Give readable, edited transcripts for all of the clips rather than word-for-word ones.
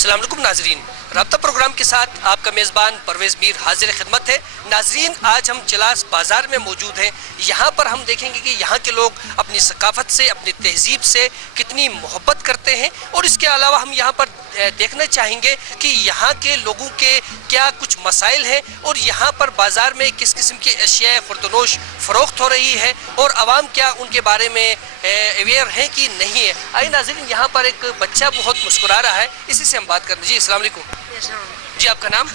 अस्सलाम वालेकुम नाजरीन, राब्ता प्रोग्राम के साथ आपका मेज़बान परवेज़ मीर हाजिर खिदमत है। नाजरीन, आज हम चिलास बाज़ार में मौजूद हैं। यहाँ पर हम देखेंगे कि यहाँ के लोग अपनी सकाफ़त से, अपनी तहज़ीब से कितनी मोहब्बत करते हैं, और इसके अलावा हम यहाँ पर देखना चाहेंगे कि यहाँ के लोगों के क्या कुछ मसाइल हैं और यहाँ पर बाज़ार में किस किस्म की अशिया खुर्दनोश फ़रोख्त हो रही है और आवाम क्या उनके बारे में अवेयर है कि नहीं है। आइए नाज़रीन, यहाँ पर एक बच्चा बहुत मुस्कुरा रहा है, इसी से हम बात करते हैं। जी अस्सलाम वालेकुम। जी आपका नाम?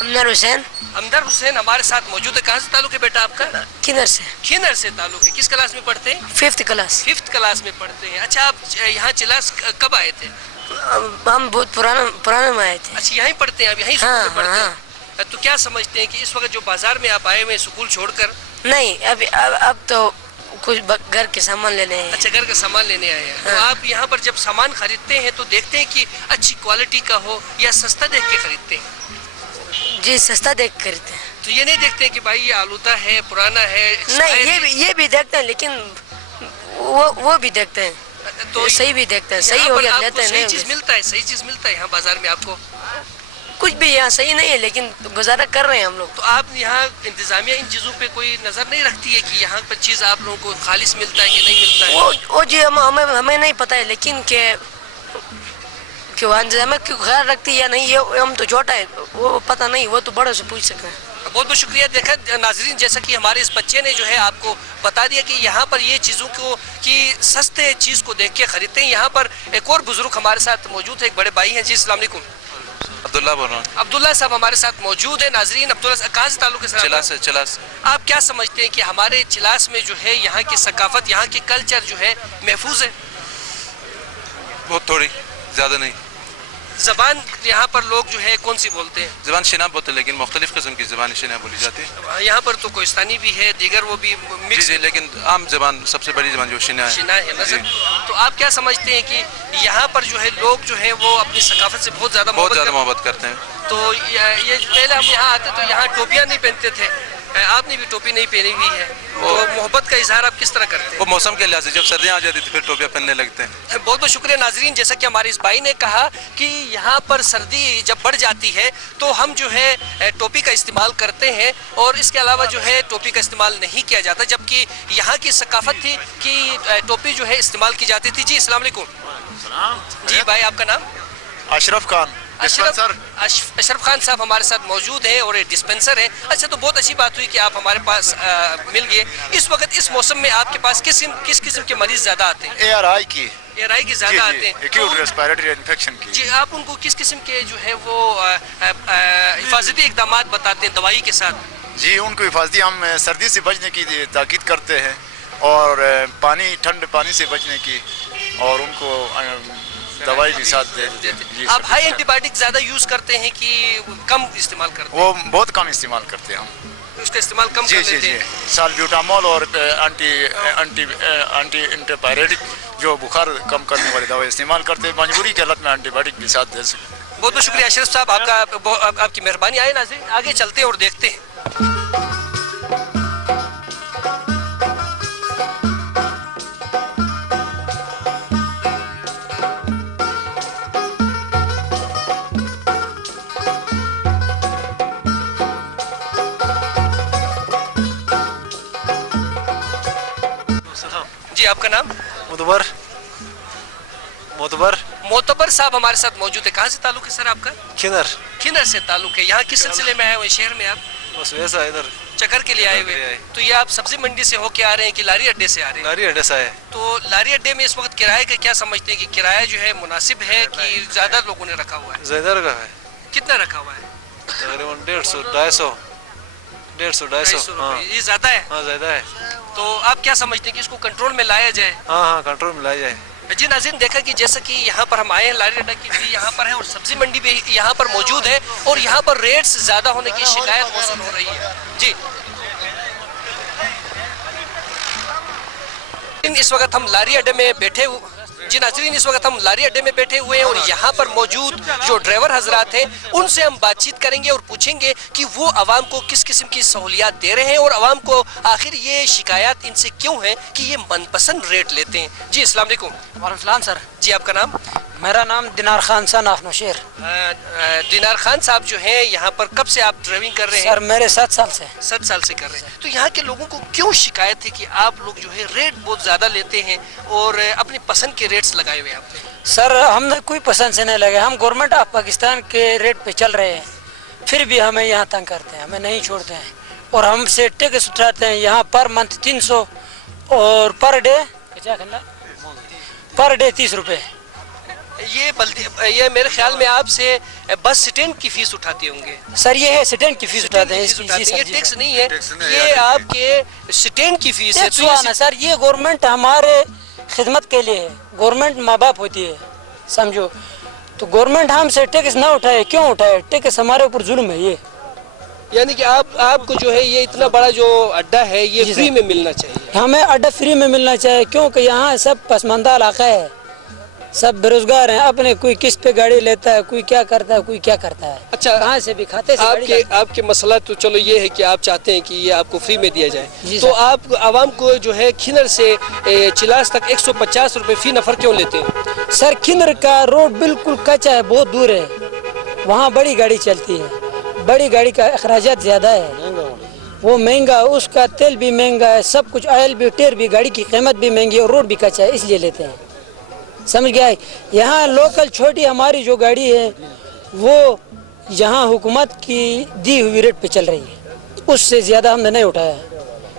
अमदर हुसैन। अमदर हुसैन हमारे साथ मौजूद है। कहाँ से ताल्लुक है बेटा आपका? खिनर से। खिनर से ताल्लुक है। किस क्लास में पढ़ते हैं? 5th class. 5th क्लास में पढ़ते हैं। अच्छा, आप यहाँ चिलास कब आए थे? हम बहुत पुराने में आए थे। अच्छा, यहीं पढ़ते हैं? आप यहीं स्कूल में पढ़ते हैं? तो क्या समझते हैं कि इस वक्त जो बाजार में आप आए हुए स्कूल छोड़कर? नहीं, अब तो कुछ घर के सामान लेने हैं। अच्छा, घर का सामान लेने आए हैं। तो आप यहाँ पर जब सामान खरीदते हैं तो देखते हैं कि अच्छी क्वालिटी का हो या सस्ता देख के खरीदते हैं? जी, सस्ता देख के खरीदते हैं। तो ये नहीं देखते हैं कि भाई ये आलूदा है, पुराना है? नहीं, ये भी देखते हैं, लेकिन वो भी देखते हैं, तो सही भी देखते हैं। सही हो गया लेते हैं। सही चीज मिलता है? सही चीज मिलता है यहाँ बाजार में आपको? कुछ भी यहाँ सही नहीं है, लेकिन गुजारा कर रहे हैं हम लोग। तो आप यहाँ इंतजामिया इन चीज़ों पे कोई नज़र नहीं रखती है कि यहाँ पर चीज़ आप लोगों को खालिस मिलता है कि नहीं मिलता है? वो जी हमें नहीं पता है, लेकिन क्यों इंतजामिया क्यों ख्याल रखती है या नहीं, ये हम तो छोटा है, वो पता नहीं, वो तो बड़ों से पूछ सकते हैं। बहुत बहुत शुक्रिया। देखा नाजरीन, जैसा कि हमारे इस बच्चे ने जो है आपको बता दिया कि यहाँ पर ये चीज़ों को कि सस्ते चीज़ को देख के खरीदते हैं। यहाँ पर एक और बुजुर्ग हमारे साथ मौजूद है, एक बड़े भाई हैं। जी अस्सलाम वालेकुम। अब्दुल्ला बोल रहा हूँ। अब्दुल्ला साहब हमारे साथ मौजूद है। नाजरीन, अब्दुल्ला कहाँ से ताल्लुक है? चिलास। आप क्या समझते हैं कि हमारे चिलास में जो है यहाँ की सकाफत, यहाँ की कल्चर जो है महफूज है? बहुत थोड़ी, ज़्यादा नहीं। ज़बान यहाँ पर लोग जो है कौन सी बोलते हैं? ज़बान शिना बोलते हैं, लेकिन मुख्तलिफ किस्म की ज़बान शिना बोली जाती है। यहाँ पर तो कोहिस्तानी भी है, दीगर वो भी मिक्स। जी, लेकिन आम ज़बान, सबसे बड़ी ज़बान जो शिना है ना सर। तो आप क्या समझते हैं कि यहाँ पर जो है लोग जो है वो अपनी सकाफत से बहुत ज़्यादा मोहब्बत करते हैं? तो ये पहले हम यहाँ आते तो यहाँ टोपियाँ नहीं पहनते थे, आपने भी टोपी नहीं पहनी हुई है, तो मोहब्बत का इजहार आप किस तरह करते हैं? वो मौसम के लिहाज से, जब सर्दियाँ आ जाती तो फिर टोपियाँ पहनने लगते हैं। बहुत बहुत शुक्रिया नाजरीन। जैसा कि हमारे इस भाई ने कहा कि यहाँ पर सर्दी जब बढ़ जाती है तो हम जो है टोपी का इस्तेमाल करते हैं, और इसके अलावा जो है टोपी का इस्तेमाल नहीं किया जाता, जबकि यहाँ की सकाफत थी कि टोपी जो है इस्तेमाल की जाती थी। जी अस्सलाम वालेकुम। जी भाई, आपका नाम? अशरफ खान। अशरफ खान साहब हमारे साथ मौजूद है और डिस्पेंसर है। अच्छा, तो बहुत अच्छी बात हुई कि आप हमारे पास मिल गए। इस वक्त इस मौसम में आपके पास किस किस्म के मरीज ज्यादा आते हैं? ARI की ज्यादा आते हैं। एक्यूट रेस्पिरेटरी इन्फेक्शन की। जी, आप उनको किस किस्म के जो है वो हिफाजती इकदाम बताते हैं दवाई के साथ? जी, उनको हिफाजती हम सर्दी से बचने की ताकीद करते हैं, और ठंड पानी से बचने की, और उनको दवाई भी साथ देते हैं। आप हाई एंटीबायोटिक ज़्यादा यूज़ करते हैं कि कम इस्तेमाल करते हैं? वो बहुत कम इस्तेमाल करते हैं हम। उसका इस्तेमाल कम कर लेते हैं? साल्ब्यूटामोल और एंटीबायोटिक जो बुखार कम करने वाली दवाई इस्तेमाल करते हैं। मजबूरी के हालत में एंटीबायोटिक भी साथ दे सकते हैं। बहुत बहुत शुक्रिया अशरफ साहब, आपकी मेहरबानी। आए नाज़रीन, आगे चलते हैं और देखते हैं। जी आपका नाम? मोतबर साहब हमारे साथ मौजूद है। कहाँ से ताल्लुक है सर आपका? खिनर से ताल्लुक है। यहाँ किस सिलसिले में आए हुए शहर में आप? बस वैसा इधर चक्कर के लिए आए हुए। तो ये आप सब्जी मंडी से होके आ रहे हैं कि लारी अड्डे से आ रहे हैं? लारी अड्डे से आए। तो लारी अड्डे में इस वक्त किराए का क्या समझते हैं कि किराया जो है मुनासिब है कि ज्यादा लोगों ने रखा हुआ है? ज्यादा रखा है। कितना रखा हुआ है? तकरीबन 150-250। ये ज्यादा है? हाँ, ज्यादा है। तो आप क्या समझते हैं कि इसको कंट्रोल में लाया जाए? हाँ, कंट्रोल में लाया जाए। जी नाज़रीन, देखा कि जैसा कि यहाँ पर हम आए हैं, लारी अड्डा की भी यहाँ पर है और सब्जी मंडी भी यहाँ पर मौजूद है, और यहाँ पर रेट्स ज़्यादा होने की शिकायत मौसूल हो रही है। जी, इस वक्त हम लारी अड्डे में बैठे हुए हैं और यहाँ पर मौजूद जो ड्राइवर हजरात हैं उनसे हम बातचीत करेंगे और पूछेंगे कि वो आवाम को किस किस्म की सहूलियात दे रहे हैं और आवाम को आखिर ये शिकायत इनसे क्यों है कि ये मनपसंद रेट लेते हैं। जी अस्सलाम वालेकुम। वालेकुम सलाम सर। जी आपका नाम? मेरा नाम दिनार खान सा नाफनोशेर। दिनार खान साहब जो हैं यहाँ पर कब से आप ड्राइविंग कर रहे हैं? सर मेरे 7 साल से। 7 साल से कर रहे हैं। तो यहाँ के लोगों को क्यों शिकायत है कि आप लोग जो है रेट बहुत ज़्यादा लेते हैं और अपनी पसंद के रेट्स लगाए हुए आपने? सर हमने कोई पसंद से नहीं लगे, हम गवर्नमेंट ऑफ पाकिस्तान के रेट पे चल रहे हैं, फिर भी हमें यहाँ तंग करते हैं, हमें नहीं छोड़ते हैं और हमसे टैक्स उठाते हैं। यहाँ पर मंथ 300 और पर डे 30 रुपये। ये मेरे ख्याल में आपसे बस स्टैंड की फीस उठाते होंगे। सर ये है स्टैंड की फीस उठाते हैं, ये टैक्स नहीं है, ये आपके स्टैंड की फीस है। तो सर ये गवर्नमेंट हमारे खिदमत के लिए है, गवर्नमेंट माँ बाप होती है समझो, तो गवर्नमेंट हमसे टैक्स ना उठाए, क्यों उठाए? टैक्स हमारे ऊपर जुल्म है ये। यानी कि आपको जो है ये इतना बड़ा जो अड्डा है ये फ्री में मिलना चाहिए। हमें अड्डा फ्री में मिलना चाहिए क्योंकि यहाँ सब पसमानदा इलाका है, सब बेरोजगार हैं, अपने कोई किस्त पे गाड़ी लेता है, कोई क्या करता है, कोई क्या करता है। अच्छा, कहाँ से भी खाते से आपके मसला तो चलो ये है कि आप चाहते हैं कि ये आपको फ्री में दिया जाए, तो आप आवाम को जो है खिनर से चिलास तक 150 रुपए फी नफर क्यों लेते हैं? सर खिनर का रोड बिल्कुल कच्चा है, बहुत दूर है, वहाँ बड़ी गाड़ी चलती है, बड़ी गाड़ी का अखराजात ज़्यादा है, वो महंगा, उसका तेल भी महंगा है, सब कुछ ऑयल भी, टेर भी, गाड़ी की कीमत भी महंगी है और रोड भी कच्चा है, इसलिए लेते हैं। समझ गया? यहाँ लोकल छोटी हमारी जो गाड़ी है वो यहाँ हुकूमत की दी हुई रेट पे चल रही है, उससे ज़्यादा हमने नहीं उठाया,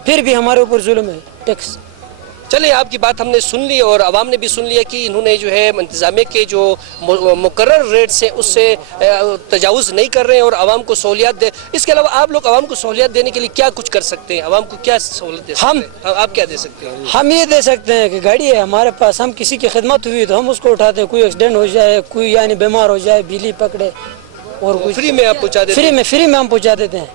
फिर भी हमारे ऊपर जुल्म है टैक्स। चलिए आपकी बात हमने सुन ली और आवाम ने भी सुन लिया कि इन्होंने जो है इंतज़ामिया के जो मुकर्रर रेट्स हैं उससे तजावुज़ नहीं कर रहे हैं और आवाम को सहूलियत दे। इसके अलावा आप लोग आवाम को सहूलियत देने के लिए क्या कुछ कर सकते हैं? आवाम को क्या सहूलत दे सकते हैं? आप क्या दे सकते हैं? हम ये दे सकते हैं कि गाड़ी है हमारे पास, हम किसी की खिदमत हुई तो हम उसको उठाते हैं, कोई एक्सीडेंट हो जाए, कोई यानी बीमार हो जाए, बिजली पकड़े और कुछ फ्री में आप पहुँचा देते हैं? फ्री में हम पहुँचा देते हैं।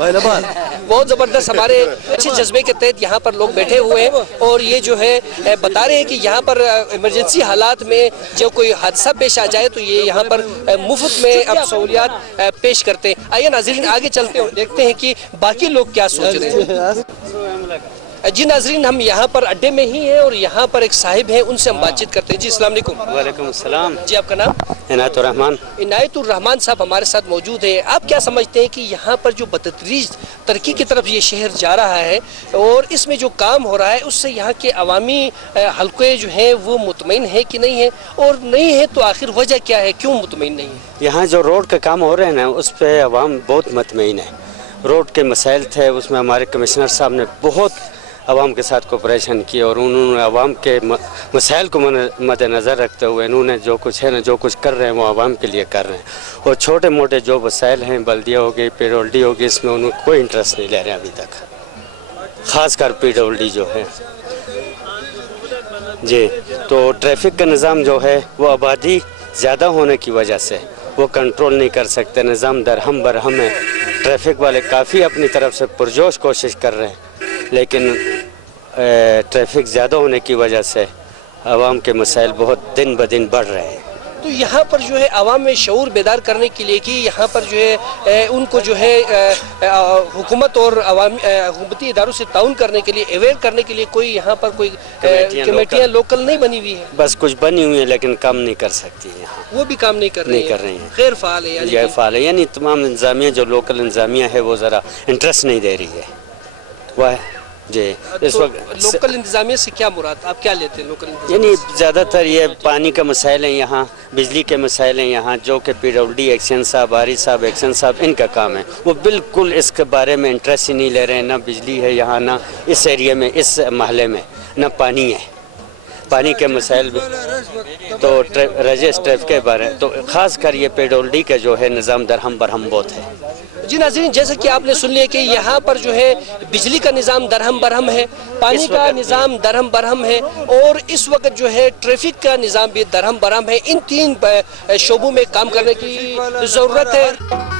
बहुत ज़बरदस्त, हमारे अच्छे जज्बे के तहत यहाँ पर लोग बैठे हुए हैं और ये जो है बता रहे हैं कि यहाँ पर इमरजेंसी हालात में जो कोई हादसा पेश आ जाए तो ये यहाँ पर मुफ्त में अब सहूलियात पेश करते हैं। आइए नाज़रीन आगे चलते हैं और देखते हैं कि बाकी लोग क्या सोच रहे हैं। जी नाज़रीन, हम यहाँ पर अड्डे में ही हैं और यहाँ पर एक साहिब हैं, उनसे हम बातचीत करते हैं। जी अस्सलाम वालेकुम। वालेकुम अस्सलाम। जी आपका नाम? इनायतुर रहमान। इनायतुर रहमान साहब हमारे साथ मौजूद है। आप क्या समझते हैं कि यहाँ पर जो बतदरीज तरक्की की तरफ ये शहर जा रहा है और इसमें जो काम हो रहा है उससे यहाँ के अवामी हल्के जो हैं वो मुतमईन है कि नहीं है, और नहीं है तो आखिर वजह क्या है, क्यों मुतमईन नहीं है? यहाँ जो रोड के काम हो रहे हैं ना उस पर अवाम बहुत मुतमईन है। रोड के मसाइल थे, उसमें हमारे कमिश्नर साहब ने बहुत आवाम के साथ कोऑपरेशन की और उन्होंने आवाम के मसाइल को मद्देनज़र रखते हुए इन्होंने जो कुछ है ना, जो कुछ कर रहे हैं वो आवाम के लिए कर रहे हैं। और छोटे मोटे जो मसाइल हैं, बल्दिया हो गई, पीडब्ल्यूडी हो गई, इसमें उन्होंने कोई इंटरेस्ट नहीं ले रहे हैं अभी तक, ख़ासकर पीडब्ल्यूडी जो है जी। तो ट्रैफिक का निज़ाम जो है वो आबादी ज़्यादा होने की वजह से वो कंट्रोल नहीं कर सकते, निज़ाम दरहम बरहम है। ट्रैफिक वाले काफ़ी अपनी तरफ से पुरजोश कोशिश कर रहे हैं, लेकिन ट्रैफिक ज़्यादा होने की वजह से आवाम के मसाइल बहुत दिन ब दिन बढ़ रहे हैं। तो यहाँ पर जो है आवाम में शऊर बेदार करने के लिए कि यहाँ पर जो है उनको जो है हुकूमत और हुकूमती इदारों से ताउन करने के लिए, अवेयर करने के लिए कोई यहाँ पर कोई कमेटियाँ लोकल नहीं बनी हुई है? बस कुछ बनी हुई है लेकिन काम नहीं कर सकती है यहाँ, वो भी काम नहीं कर रही है। गैर फाल है गैर फाल है, यानी तमाम इंतजामिया जो लोकल इंतजामिया है वो ज़रा इंटरेस्ट नहीं दे रही है वह जी। इस वक्त लोकल इंतजामिया से क्या मुराद, आप क्या लेते हैं लोकल इंतजामिया? यानी ज़्यादातर ये पानी का मसाइल है यहाँ, बिजली के मसाइल हैं यहाँ, जो कि पीडब्ल्यूडी एक्शन साहब, आरिफ साहब, एक्शन साहब, इनका काम है। वो बिल्कुल इसके बारे में इंटरेस्ट ही नहीं ले रहे हैं। ना बिजली है यहाँ, ना इस एरिया में, इस महल्ले में ना पानी है, पानी के मसाइल भी। तो रजेश ट्रैफिक के बारे में तो ख़ास कर ये पीडब्ल्यूडी का जो है निज़ाम दरहम बरहम बहुत है। जी नाज़रीन, जैसे कि आपने सुन लिया कि यहाँ पर जो है बिजली का निज़ाम दरहम बरहम है, पानी का निज़ाम दरहम बरहम है और इस वक्त जो है ट्रैफिक का निज़ाम भी दरहम बरहम है। इन तीन शोबों में काम करने की ज़रूरत है।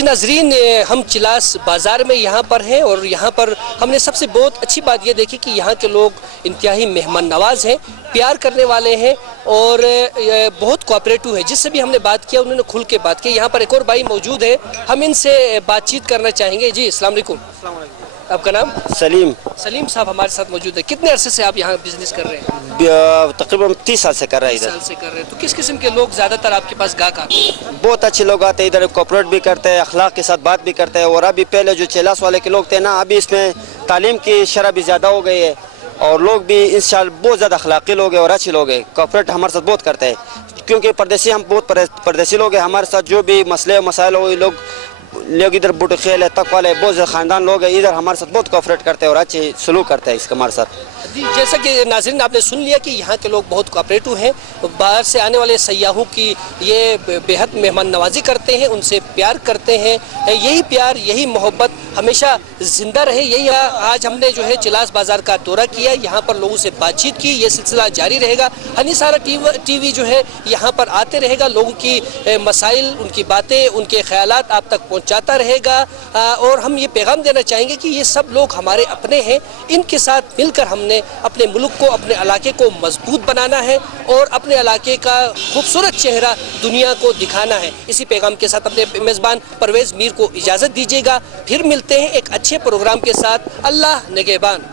जी नाजरीन, हम चिलास बाज़ार में यहाँ पर हैं और यहाँ पर हमने सबसे बहुत अच्छी बात ये देखी कि यहाँ के लोग इंतहाई मेहमान नवाज हैं, प्यार करने वाले हैं और बहुत कोऑपरेटिव है। जिससे भी हमने बात किया उन्होंने खुल के बात की। यहाँ पर एक और भाई मौजूद है, हम इनसे बातचीत करना चाहेंगे। जी अस्सलाम वालेकुम। आपका नाम? सलीम। सलीम साहब हमारे साथ मौजूद है। कितने अरसे से आप यहाँ बिजनेस कर रहे हैं? तकरीबन 30 साल से कर रहा है 30 इधर। साल से कर रहे हैं। तो किस किस्म के लोग ज़्यादातर आपके पास गाहक आते हैं? बहुत अच्छे लोग आते हैं इधर, कोऑपरेट भी करते हैं, अखलाक के साथ बात भी करते हैं। और अभी पहले जो चिलास वाले के लोग थे ना, अभी इसमें तालीम की शरह भी ज़्यादा हो गई है और लोग भी इंशाअल्लाह बहुत ज़्यादा अखलाकी लोग हैं और अच्छे लोग हैं। कोऑपरेट हमारे साथ बहुत करते हैं क्योंकि परदेसी, हम बहुत परदेसी लोग हैं। हमारे साथ जो भी मसले मसाइल हो, लोग इधर बुट खेल है, तक वाले बहुत ज़्यादा ख़ानदान लोग हैं, इधर हमारे साथ बहुत कोऑपरेट करते हैं और अच्छे सलूक करते हैं इसका हमारे साथ। जी जैसा कि नाज़रीन आपने सुन लिया कि यहाँ के लोग बहुत कोऑपरेटिव हैं, बाहर से आने वाले सयाहों की ये बेहद मेहमान नवाजी करते हैं, उनसे प्यार करते हैं। यही प्यार, यही मोहब्बत हमेशा ज़िंदा रहे। यही आज हमने जो है चिलास बाज़ार का दौरा किया, यहाँ पर लोगों से बातचीत की। ये सिलसिला जारी रहेगा। हनीसारा टीवी जो है यहाँ पर आते रहेगा, लोगों की मसाइल, उनकी बातें, उनके ख्यालात आप तक पहुँचाता रहेगा। और हम ये पैगाम देना चाहेंगे कि ये सब लोग हमारे अपने हैं, इनके साथ मिलकर हमने अपने मुल्क को, अपने इलाके को मजबूत बनाना है और अपने इलाके का खूबसूरत चेहरा दुनिया को दिखाना है। इसी पैगाम के साथ अपने मेज़बान परवेज़ मीर को इजाज़त दीजिएगा। फिर मिलते हैं एक अच्छे प्रोग्राम के साथ। अल्लाह निगहबान।